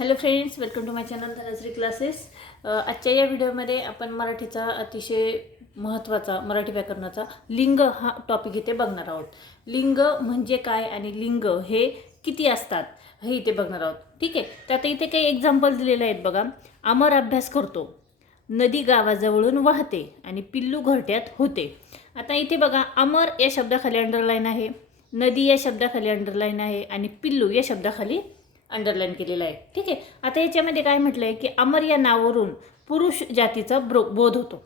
Hello friends, welcome to my channel Dhanashree classes. आजच्या या व्हिडिओमध्ये आपण मराठीचा अतिशय महत्त्वाचा मराठी व्याकरणाचा लिंग हा टॉपिक इथे बघणार आहोत. लिंग म्हणजे काय आणि लिंग हे किती असतात हे इथे बघणार आहोत. ठीक आहे, तर आता इथे काही एक्झाम्पल दिलेले आहेत बघा. अमर अभ्यास करतो, नदी गावाजवळून वाहते आणि पिल्लू घरट्यात होते. आता इथे बघा, अमर या शब्दाखाली अंडरलाईन आहे, नदी या शब्दाखाली अंडरलाईन आहे आणि पिल्लू या शब्दाखाली अंडरलाईन केलेला आहे. ठीक आहे, आता याच्यामध्ये काय म्हटलं आहे की अमर या नावावरून पुरुष जातीचा बोध होतो.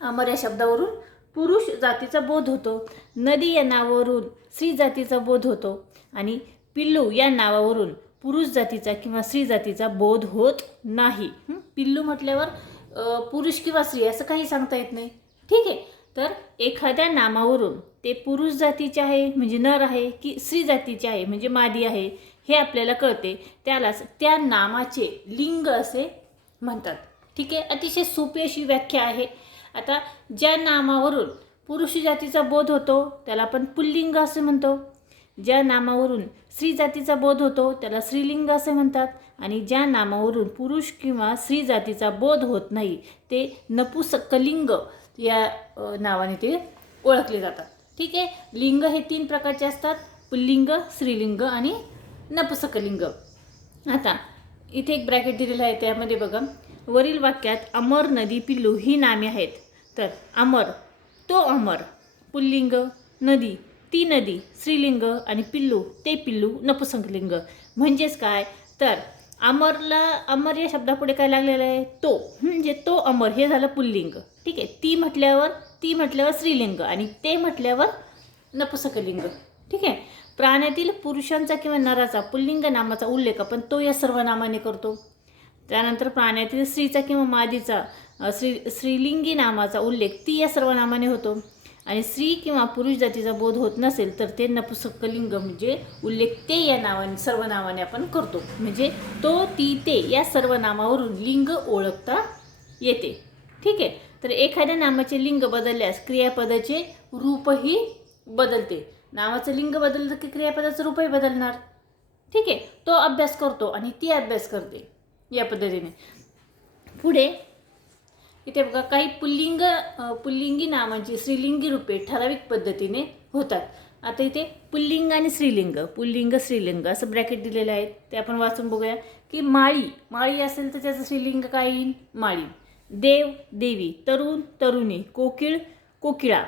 अमर या शब्दावरून पुरुष जातीचा बोध होतो. नदी या नावावरून स्त्री जातीचा बोध होतो आणि पिल्लू या नावावरून पुरुष जातीचा किंवा स्त्री जातीचा बोध होत नाही. पिल्लू म्हटल्यावर पुरुष किंवा स्त्री असं काही सांगता येत नाही. ठीक आहे, तर एखाद्या नामावरून ते पुरुष जातीचे आहे म्हणजे नर आहे की स्त्री जातीचे आहे म्हणजे मादी आहे हे आपल्याला कळते, त्यालाच त्या नामाचे लिंग असे म्हणतात. ठीक आहे, अतिशय सोपी अशी व्याख्या आहे. आता ज्या नामावरून पुरुष जातीचा बोध होतो त्याला आपण पुल्लिंग असे म्हणतो. ज्या नामावरून स्त्री जातीचा बोध होतो त्याला स्त्रीलिंग असे म्हणतात आणि ज्या नामावरून पुरुष किंवा स्त्री जातीचा बोध होत नाही ते नपुंसकलिंग या नावाने ते ओळखले जातात. ठीक आहे, लिंग हे 3 प्रकारचे असतात: पुल्लिंग, स्त्रीलिंग आणि नपुंसकलिंग. आता इथे एक ब्रॅकेट दिलेलं आहे, त्यामध्ये बघा, वरील वाक्यात अमर, नदी, पिल्लू ही नामे आहेत. तर अमर, तो अमर, पुल्लिंग, नदी, ती नदी, स्त्रीलिंग आणि पिल्लू, ते पिल्लू, नपुंसकलिंग. म्हणजेच काय, तर अमर या शब्दापुढे काय लागलेलं आहे, तो, म्हणजे तो अमर हे झालं पुल्लिंग. ठीक आहे, ती म्हटल्यावर स्त्रीलिंग आणि ते म्हटल्यावर नपुंसकलिंग. ठीक आहे, प्राण्यातील पुरुषांचा किंवा नराचा पुल्लिंग नामाचा उल्लेख आपण तो या सर्वनामाने करतो. त्यानंतर प्राण्यातील स्त्रीचा किंवा मादीचा स्त्रीलिंगी नामाचा उल्लेख ती या सर्वनामाने होतो. आणि स्त्री किंवा पुरुष जातीचा बोध होत नसेल तर ते नपुंसकलिंग म्हणजे उल्लेख ते या सर्वनामाने आपण करतो. म्हणजे तो, ती, ते या सर्वनामावरून लिंग ओळखता येते. ठीक आहे, तर एखाद्या नामाचे लिंग बदलल्यास क्रियापदाचे रूपही बदलते. नावाचं लिंग बदललं की क्रियापदाचं रूपही बदलणार. ठीक आहे, तो अभ्यास करतो आणि ती अभ्यास करते, या पद्धतीने. पुढे इथे बघा, काही पुल्लिंगी नामांची स्त्रीलिंगी रूपे ठराविक पद्धतीने होतात. आता इथे पुल्लिंग आणि पुल्लिंग स्त्रीलिंग असं ब्रॅकेट दिलेलं आहे, ते आपण वाचून बघूया. की माळी असेल तर त्याचं स्त्रीलिंग काय येईल, माळी. देव, देवी, तरुण, तरुणी, कोकिळ, कोकिळा.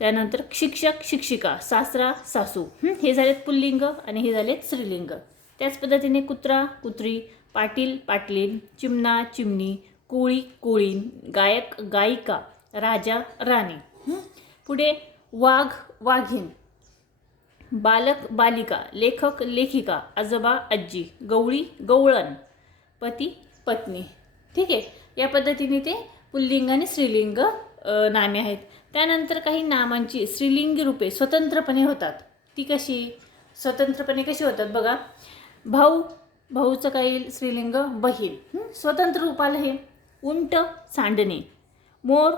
त्यानंतर शिक्षक, शिक्षिका, सासरा, सासू. हे झालेत पुल्लिंग आणि हे झालेत स्त्रीलिंग. त्याच पद्धतीने कुत्रा, कुत्री, पाटील, पाटलीन, चिमणा, चिमणी, कोळी, कोळीन, गायक, गायिका, राजा, राणी. पुढे वाघ, वाघीण, बालक, बालिका, लेखक, लेखिका, आजोबा, आजी, गवळी, गवळण, पती, पत्नी. ठीक आहे, या पद्धतीने ते पुल्लिंग आणि स्त्रीलिंग नामे आहेत. त्यानंतर काही नामांची स्त्रीलिंगी रूपे स्वतंत्रपणे होतात. ती स्वतंत्रपणे कशी होतात बघा. भाऊचं काय येईल, स्त्रीलिंग बहीण, स्वतंत्र रूपाला हे. उंट, सांडणे, मोर,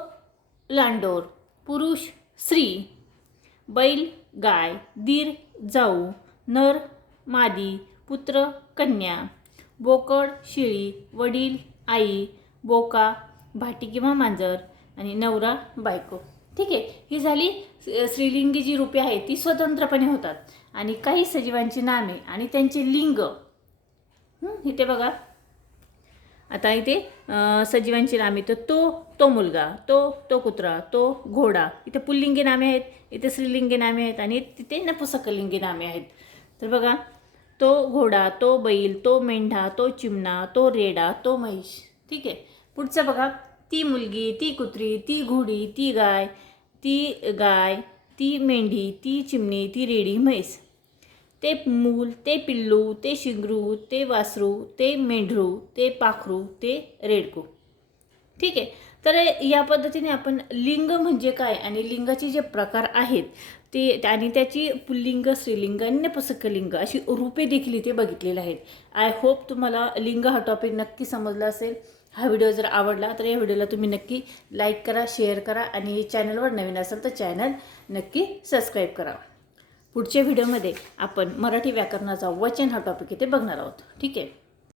लांडोर, पुरुष, स्त्री, बैल, गाय, दीर, जाऊ, नर, मादी, पुत्र, कन्या, बोकड, शेळी, वडील, आई, बोका, भाटी किंवा मांजर आणि नवरा, बायको. ठीक आहे, ही झाली स्त्रीलिंगी जी रूपे आहेत ती स्वतंत्रपणे होतात. आणि काही सजीवांची नामे आणि त्यांचे लिंग इथे बघा. आता इथे सजीवांची नामे, तर तो मुलगा, तो कुत्रा, तो घोडा, इथे पुल्लिंगी नामे आहेत, इथे स्त्रीलिंगी नामे आहेत आणि तिथे नपुंसकलिंगी नामे आहेत. तर बघा, तो घोडा, तो बैल, तो मेंढा, तो चिमणा, तो रेडा, तो म्हैस. ठीक आहे, पुढचं बघा. ती मुलगी, ती कुत्री, ती घोडी, ती गाय, ती मेंढी, ती चिमणी, ती रेडी, म्हैस. ते मूल, ते पिल्लू, ते शिंगरू, ते वासरू, ते मेंढरू, ते पाखरू, ते रेडकू. ठीक आहे, तर या पद्धतीने आपण लिंग म्हणजे काय आणि लिंगाचे जे प्रकार आहेत ते आणि त्याची पुल्लिंग, स्त्रीलिंग आणि नपुंसकलिंग अशी रूपे देखील इथे बघितलेली आहेत. आय होप तुम्हाला लिंग हा टॉपिक नक्की समजला असेल. हा व्हिडिओ जर आवडला तर या व्हिडिओला तुम्ही नक्की लाईक करा, शेअर करा आणि चॅनलवर नवीन असेल तर चॅनल नक्की सबस्क्राईब करा. पुढच्या व्हिडिओमध्ये आपण मराठी व्याकरणाचा वचन हा टॉपिक इथे बघणार आहोत. ठीक आहे.